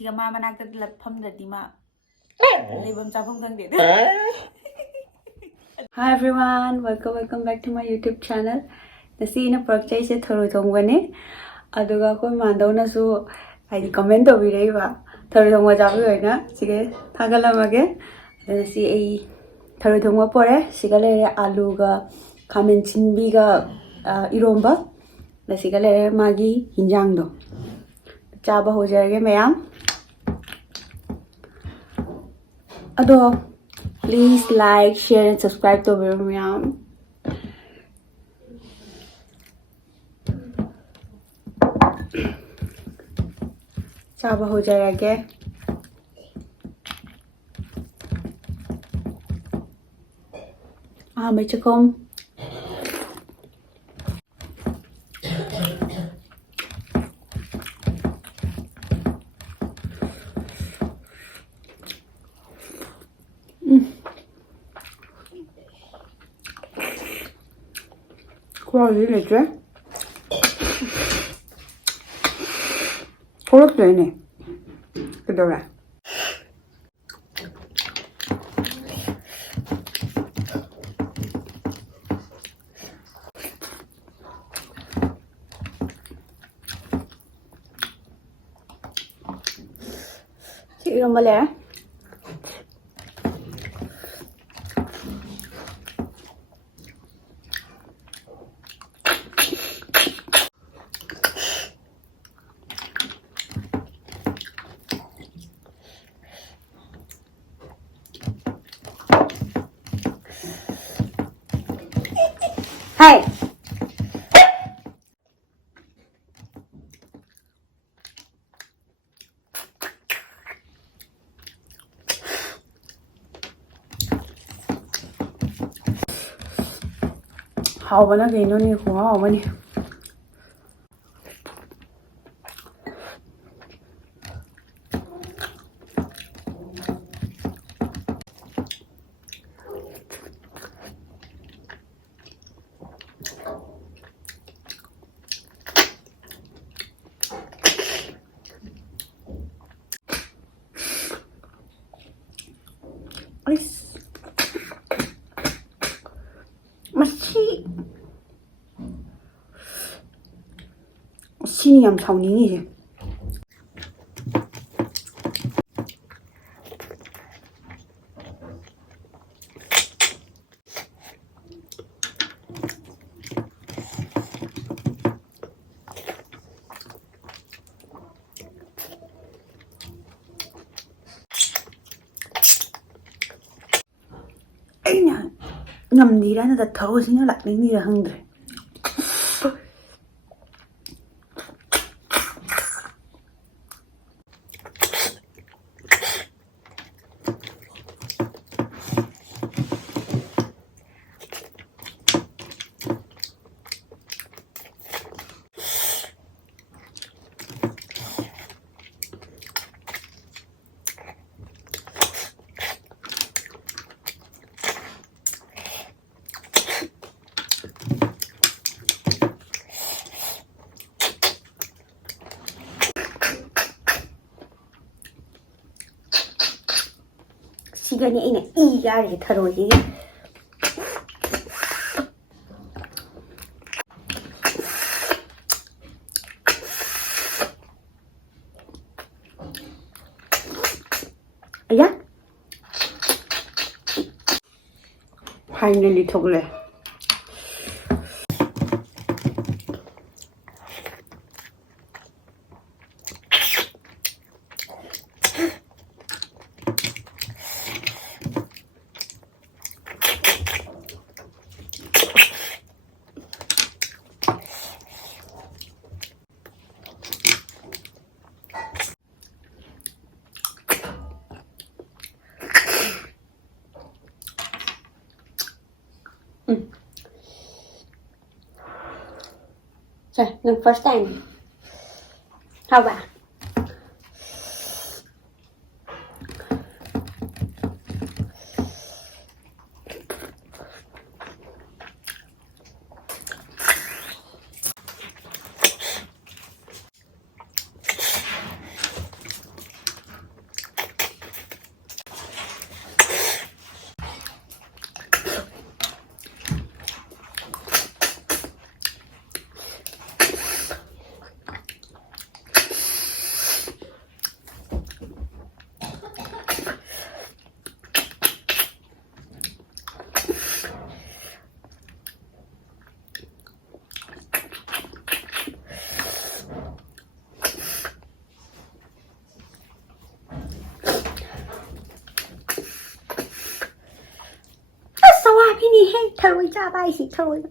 Siga ma manakta lapam da dima. Lebam chapam kang de. Hi everyone, welcome back to my YouTube channel. Nasi ina project se Tharoi Thongba ne. Aduga ko mandau na su ai comment to bi rei ba. Tharoi Thongba jabu hoy na. Sige thagalamage. Nasi ai Tharoi Thongba pore siga le alu ga Khamen asinba ga iromba. Nasi ga le magi hinjang do. Chaba ho jayege mayam. Ado, please like, share and subscribe to mayam. Chaba ho jayege. May chakom. Wow, ini aja. Kolak tu ini. Kedua. Siguro boleh. Hai. Hao bana cái nó ni khổ hao bani. Masih sini yang 사오닝이지. Anh ngầm đi ra nó thật thấu xin nó lạnh đến như là hăng rồi. 시간이 이네 이가리 Tharoi. Ayan. Finally thogle. So, the first time. How about? Tharoi cha bai si Tharoi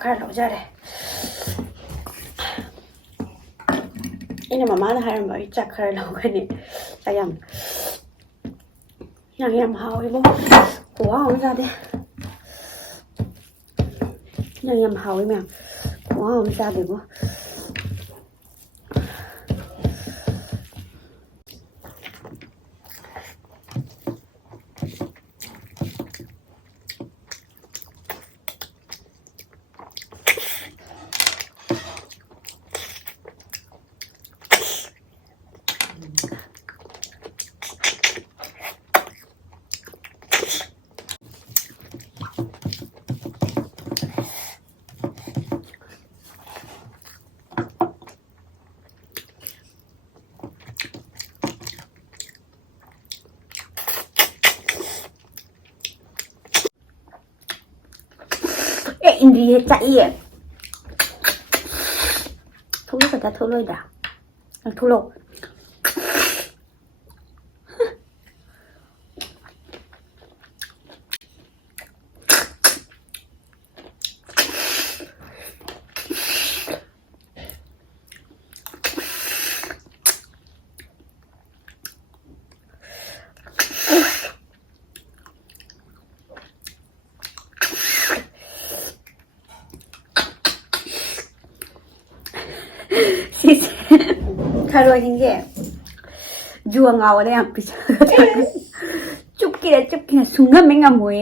khá là ra đây. Ini mama na haram bari chak khá là cái này. Ayam. Yang yam hao ibo. Wow ra đây. Yang yam hao imang. Wow ra đây bo. Indri chạy à? Thu lôi cả thu lôi đã, thu lôi. Tharoi những cái chua ngầu đấy em chúc kia sung ngâm mấy ngâm mùi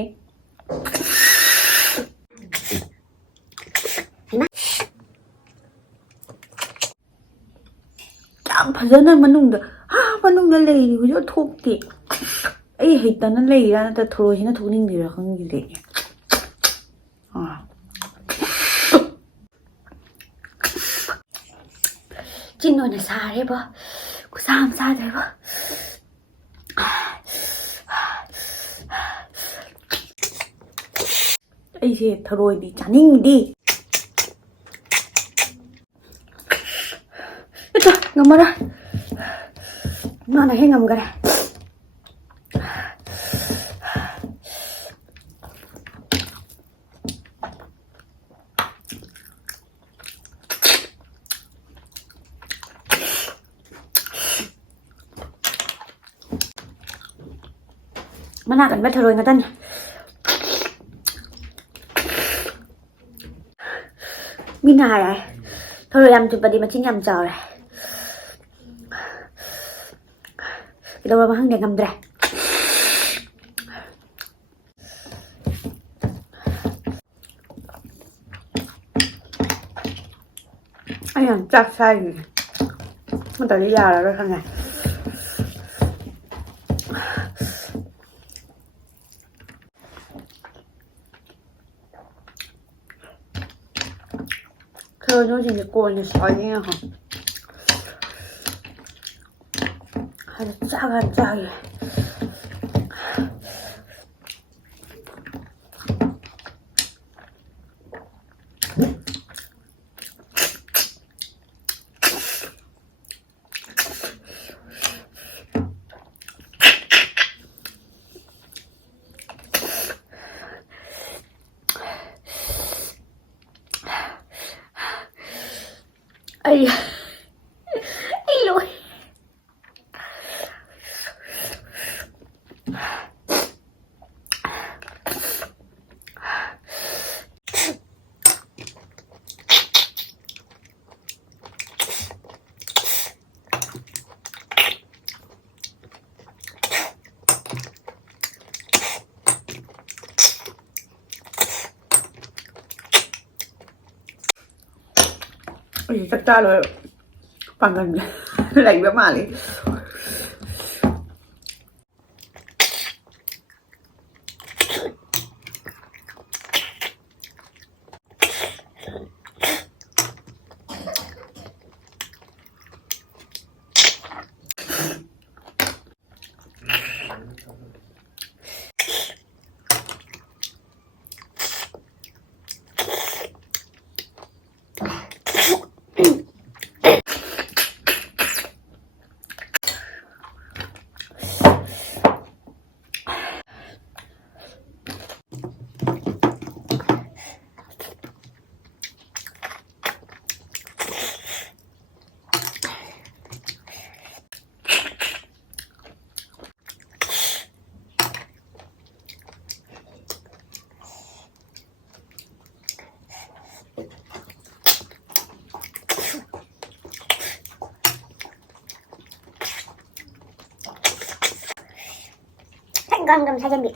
chẳng phải dân nên mà nung được lì thì có thuốc kì ấy hít nó lì ra ta thôi thì nó thuốc ninh gì là không gì để Chín nồi là xa đấy bố. Có xa đấy bố. Ây thì Tharoi đi chán ninh đi. Ito, ngầm ra. Nó này hay ngầm cái này. Mana kan ba Tharoi ngatan mina ai Tharoi am chụp đi mà chính nhầm chờ này cái đâu mà hăng để ngầm ra anh à chắc sai nó tới đi già rồi thằng này Tharoi nó chỉ cô như sói nghe hả? Hay là chắc vậy? Ây lôi chắc chắn rồi bằng gần lạnh với mà đi 깡깡 사전비.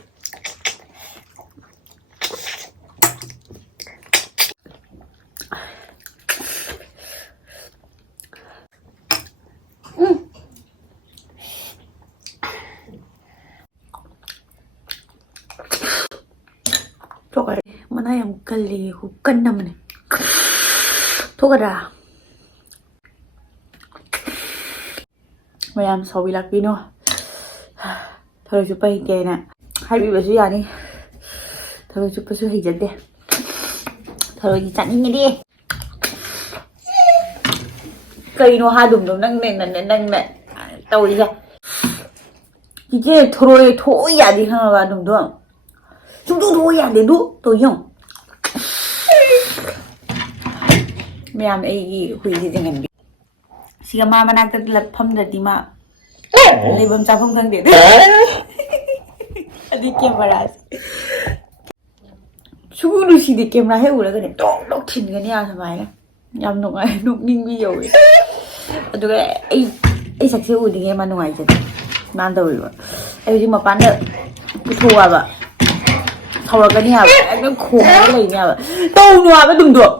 Thôi mà nay em cần lì cân nằm này. Thôi cả mày làm sao bị lạc pin không? Thôi chụp hình kề nè. Hay bị bệnh gì à đi? Thôi chụp hình dẫn đi. Thôi chặn đi đi. Cây nó hai đùng nâng nè. Tao đi ra. 이게 더러이 토야 니 하나가 둥둥. 둥둥 토야 내 도 형. Mẹ ấy hủy thì ngành bị. Chị mà đang tự lập phẩm được đi mà. Lấy bấm chào phong thân để. Đi camera. Chú chị đi camera hết rồi cái này đọc thìn cái nhà thoải mái này. Nhằm nục ninh video ấy. Tôi cái ấy sạch sẽ ủi thì nghe mà ngoài chứ. Mang đầu rồi. Em chỉ mà bán được cái thua à. Thua cái nhà em nó khổ cái này nhà. Đâu nó mà đừng được.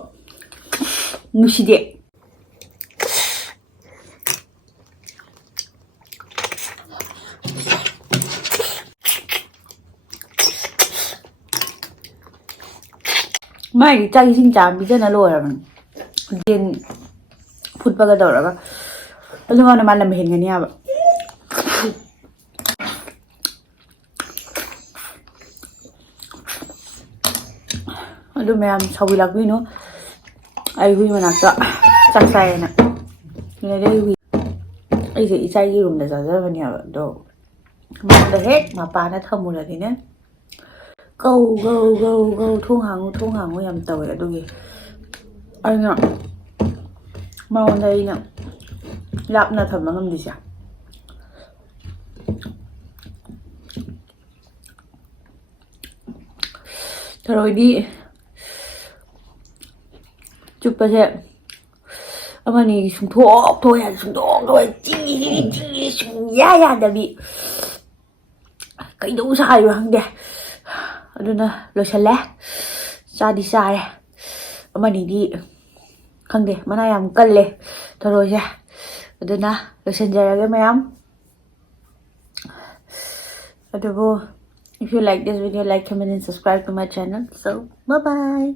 무시대. Mai 짜기 진짜 안 비잖아 로라면. 이제 풋바가 더라가. 얼마나 말라면 했느냐 봐. Aduh mẹ sau lạc vi nữa. Ai huy mà nạc đó chắc xe nè này đây huy ai thì chạy đi dùng để giờ rất là nhiều đồ mà được hết mà bà nó thầm một là thế nhé câu thung hàng em tàu ở đôi anh ạ mau đây nè lạp là thầm nó ngâm gì chả thôi rồi đi chụp bà xem 어머니 톡 도야 톡 찌 야야 나비 cái đủ sai rồi hăng đè 어두나 로샬래 싸디 싸래 어머니 디 hăng đè mana yang kalle thôi rồi 어두나 로션자라게 ma'am if you like this video like comment and subscribe to my channel so bye bye